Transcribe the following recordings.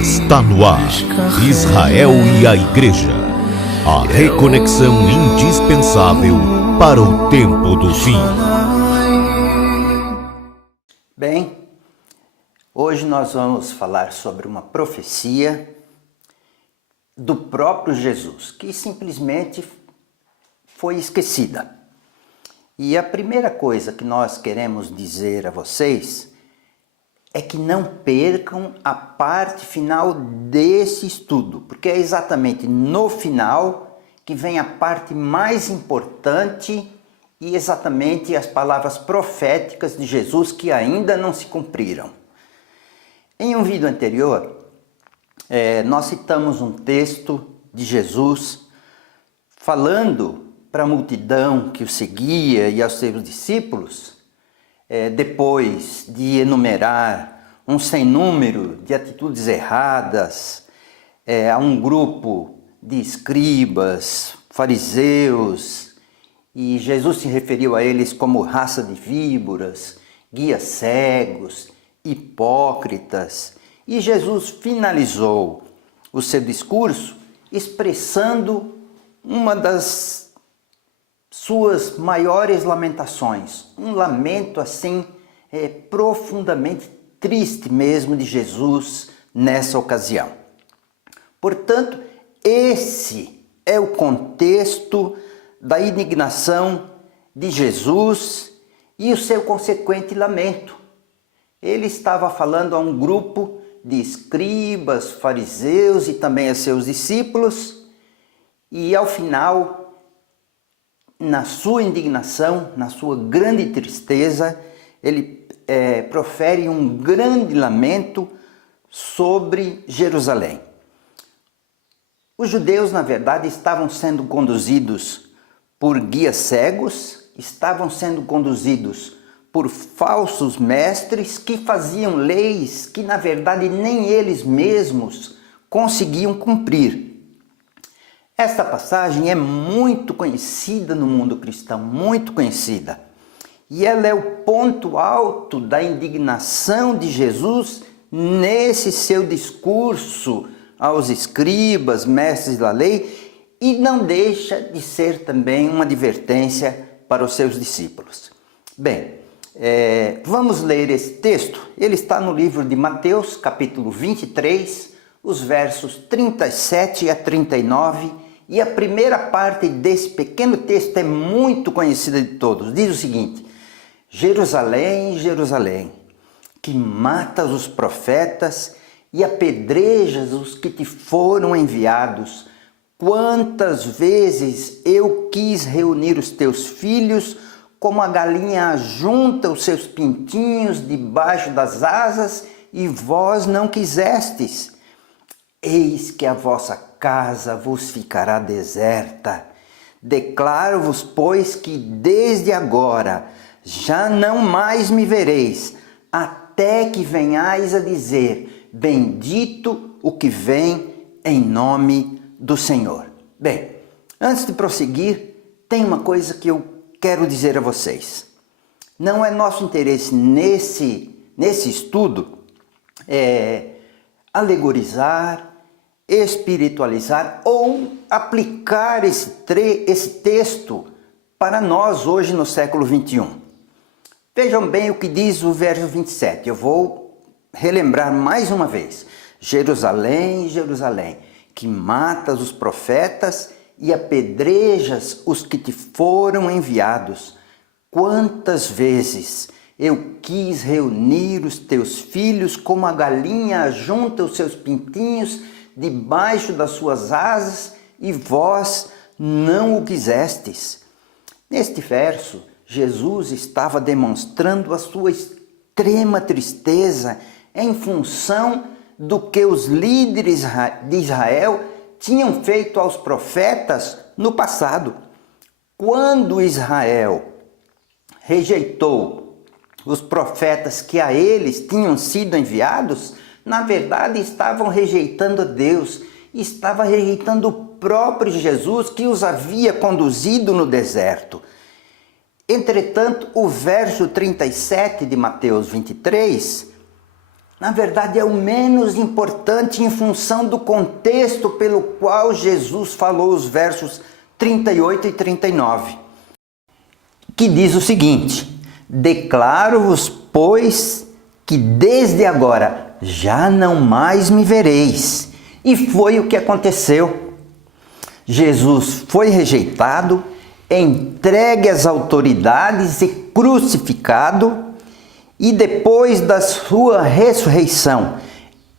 Está no ar, Israel e a Igreja. A reconexão indispensável para o tempo do fim. Bem, hoje nós vamos falar sobre uma profecia do próprio Jesus, que simplesmente foi esquecida. E a primeira coisa que nós queremos dizer a vocês é que não percam a parte final desse estudo, porque é exatamente no final que vem a parte mais importante e exatamente as palavras proféticas de Jesus que ainda não se cumpriram. Em um vídeo anterior, nós citamos um texto de Jesus falando para a multidão que o seguia e aos seus discípulos, depois de enumerar um sem número de atitudes erradas a um grupo de escribas, fariseus, e Jesus se referiu a eles como raça de víboras, guias cegos, hipócritas, e Jesus finalizou o seu discurso expressando uma das suas maiores lamentações, um lamento assim profundamente triste mesmo de Jesus nessa ocasião. Portanto, esse é o contexto da indignação de Jesus e o seu consequente lamento. Ele estava falando a um grupo de escribas, fariseus e também a seus discípulos, e ao final, na sua indignação, na sua grande tristeza, ele profere um grande lamento sobre Jerusalém. Os judeus, na verdade, estavam sendo conduzidos por guias cegos, estavam sendo conduzidos por falsos mestres que faziam leis que, na verdade, nem eles mesmos conseguiam cumprir. Esta passagem é muito conhecida no mundo cristão, muito conhecida. E ela é o ponto alto da indignação de Jesus nesse seu discurso aos escribas, mestres da lei, e não deixa de ser também uma advertência para os seus discípulos. Bem, vamos ler esse texto. Ele está no livro de Mateus, capítulo 23, os versos 37 a 39, e a primeira parte desse pequeno texto é muito conhecida de todos. Diz o seguinte: Jerusalém, Jerusalém, que matas os profetas e apedrejas os que te foram enviados, quantas vezes eu quis reunir os teus filhos, como a galinha ajunta os seus pintinhos debaixo das asas, e vós não quisestes. Eis que a vossa casa vos ficará deserta. Declaro-vos, pois, que desde agora já não mais me vereis, até que venhais a dizer: bendito o que vem em nome do Senhor. Bem, antes de prosseguir, tem uma coisa que eu quero dizer a vocês. Não é nosso interesse nesse estudo alegorizar, espiritualizar ou aplicar esse texto para nós hoje no século 21. Vejam bem o que diz o verso 27. Eu vou relembrar mais uma vez. Jerusalém, Jerusalém, que matas os profetas e apedrejas os que te foram enviados. Quantas vezes eu quis reunir os teus filhos, como a galinha ajunta os seus pintinhos debaixo das suas asas, e vós não o quisestes. Neste verso, Jesus estava demonstrando a sua extrema tristeza em função do que os líderes de Israel tinham feito aos profetas no passado. Quando Israel rejeitou os profetas que a eles tinham sido enviados, na verdade estavam rejeitando a Deus, estava rejeitando o próprio Jesus que os havia conduzido no deserto. Entretanto, o verso 37 de Mateus 23 na verdade é o menos importante em função do contexto pelo qual Jesus falou os versos 38 e 39, que diz o seguinte: declaro-vos, pois, que desde agora já não mais me vereis. E foi o que aconteceu. Jesus foi rejeitado, entregue às autoridades e crucificado, e depois da sua ressurreição,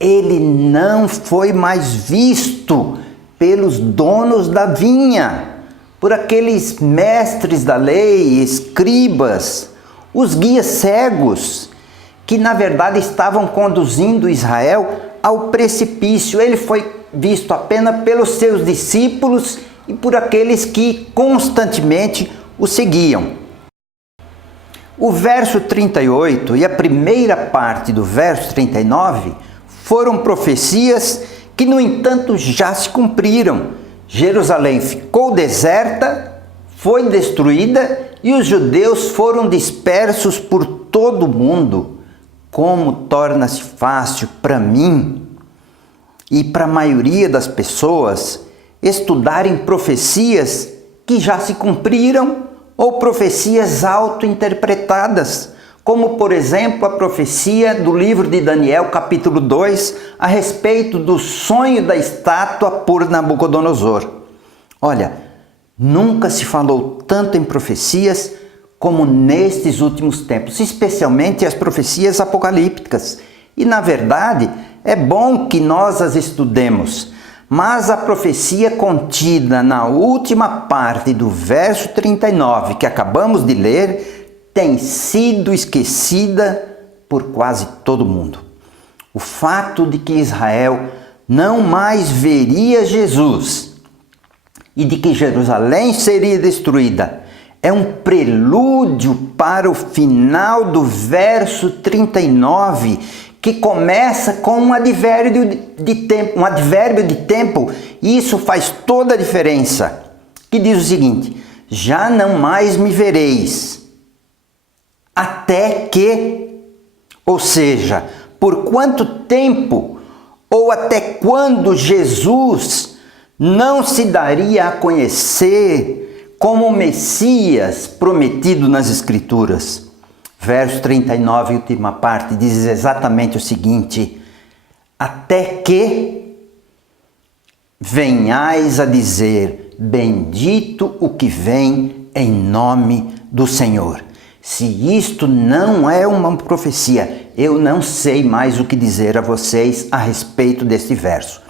ele não foi mais visto pelos donos da vinha, por aqueles mestres da lei, escribas, os guias cegos, que na verdade estavam conduzindo Israel ao precipício. Ele foi visto apenas pelos seus discípulos e por aqueles que constantemente o seguiam. O verso 38 e a primeira parte do verso 39 foram profecias que, no entanto, já se cumpriram. Jerusalém ficou deserta, foi destruída e os judeus foram dispersos por todo o mundo. Como torna-se fácil para mim e para a maioria das pessoas estudarem profecias que já se cumpriram ou profecias auto-interpretadas, como por exemplo a profecia do livro de Daniel, capítulo 2, a respeito do sonho da estátua por Nabucodonosor. Olha, nunca se falou tanto em profecias como nestes últimos tempos, especialmente as profecias apocalípticas. E na verdade, é bom que nós as estudemos, mas a profecia contida na última parte do verso 39, que acabamos de ler, tem sido esquecida por quase todo mundo. O fato de que Israel não mais veria Jesus e de que Jerusalém seria destruída é um prelúdio para o final do verso 39, que começa com um advérbio de tempo, e isso faz toda a diferença, que diz o seguinte: já não mais me vereis, até que, ou seja, por quanto tempo ou até quando Jesus não se daria a conhecer como o Messias prometido nas Escrituras. Verso 39, última parte, diz exatamente o seguinte: até que venhais a dizer, bendito o que vem em nome do Senhor. Se isto não é uma profecia, eu não sei mais o que dizer a vocês a respeito deste verso.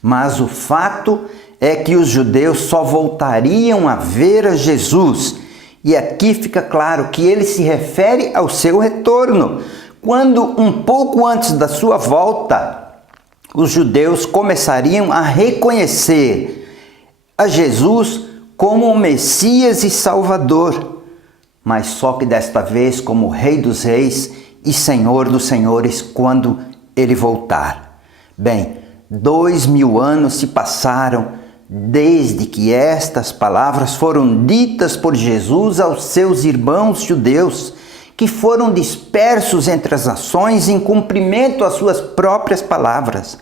Mas o fato é que os judeus só voltariam a ver a Jesus. E aqui fica claro que ele se refere ao seu retorno, quando um pouco antes da sua volta, os judeus começariam a reconhecer a Jesus como o Messias e Salvador, mas só que desta vez como Rei dos Reis e Senhor dos Senhores quando ele voltar. Bem, 2000 anos se passaram desde que estas palavras foram ditas por Jesus aos seus irmãos judeus, que foram dispersos entre as nações em cumprimento às suas próprias palavras.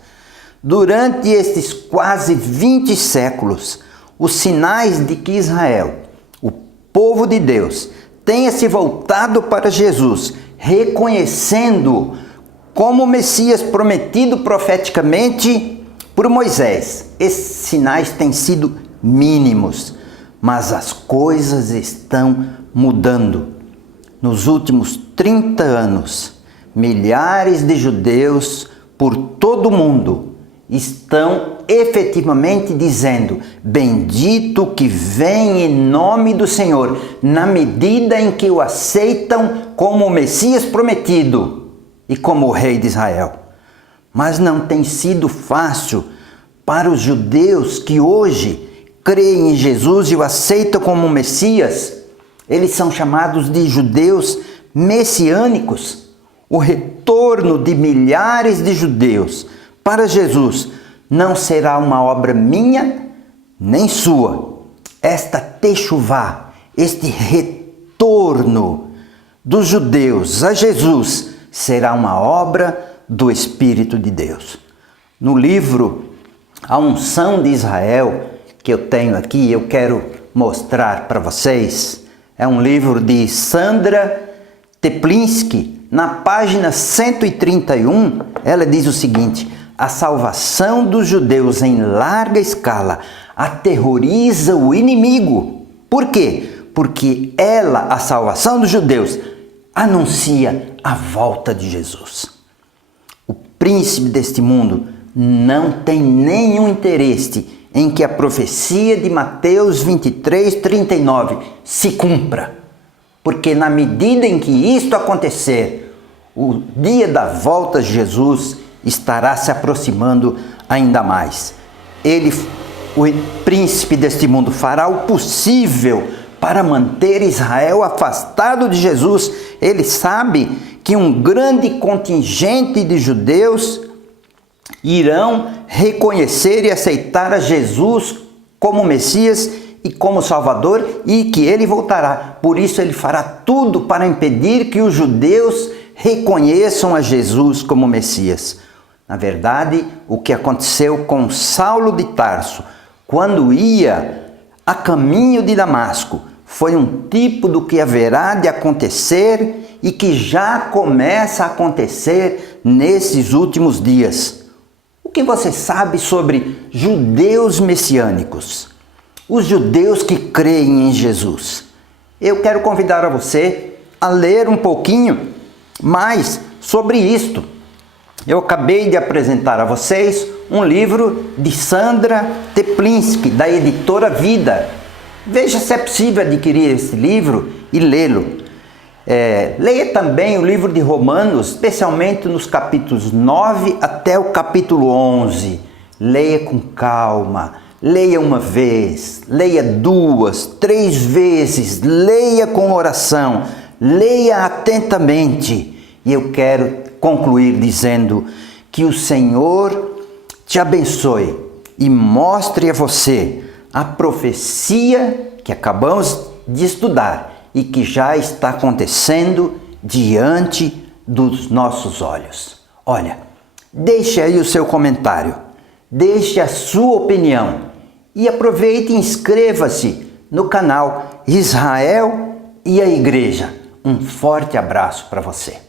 Durante estes quase 20 séculos, os sinais de que Israel, o povo de Deus, tenha se voltado para Jesus, reconhecendo como o Messias prometido profeticamente por Moisés, esses sinais têm sido mínimos, mas as coisas estão mudando. Nos últimos 30 anos, milhares de judeus por todo o mundo estão efetivamente dizendo, bendito o que vem em nome do Senhor, na medida em que o aceitam como o Messias prometido e como o Rei de Israel. Mas não tem sido fácil para os judeus que hoje creem em Jesus e o aceitam como Messias. Eles são chamados de judeus messiânicos. O retorno de milhares de judeus para Jesus não será uma obra minha nem sua. Esta techuvá, este retorno dos judeus a Jesus, será uma obra do Espírito de Deus. No livro A Unção de Israel, que eu tenho aqui, eu quero mostrar para vocês, é um livro de Sandra Teplinsky. Na página 131, ela diz o seguinte: a salvação dos judeus em larga escala aterroriza o inimigo. Por quê? Porque ela, a salvação dos judeus, anuncia a volta de Jesus. O príncipe deste mundo não tem nenhum interesse em que a profecia de Mateus 23:39 se cumpra. Porque na medida em que isto acontecer, o dia da volta de Jesus estará se aproximando ainda mais. Ele, o príncipe deste mundo, fará o possível para manter Israel afastado de Jesus. Ele sabe que um grande contingente de judeus irão reconhecer e aceitar a Jesus como Messias e como Salvador, e que ele voltará. Por isso ele fará tudo para impedir que os judeus reconheçam a Jesus como Messias. Na verdade, o que aconteceu com Saulo de Tarso, quando ia a caminho de Damasco, foi um tipo do que haverá de acontecer e que já começa a acontecer nesses últimos dias. O que você sabe sobre judeus messiânicos? Os judeus que creem em Jesus. Eu quero convidar a você a ler um pouquinho mais sobre isto. Eu acabei de apresentar a vocês um livro de Sandra Teplinsky, da editora Vida. Veja se é possível adquirir esse livro e lê-lo. Leia também o livro de Romanos, especialmente nos capítulos 9 até o capítulo 11. Leia com calma, leia uma vez, leia 2, 3 vezes, leia com oração, leia atentamente. E eu quero concluir dizendo que o Senhor te abençoe e mostre a você a profecia que acabamos de estudar e que já está acontecendo diante dos nossos olhos. Olha, deixe aí o seu comentário, deixe a sua opinião e aproveite e inscreva-se no canal Israel e a Igreja. Um forte abraço para você.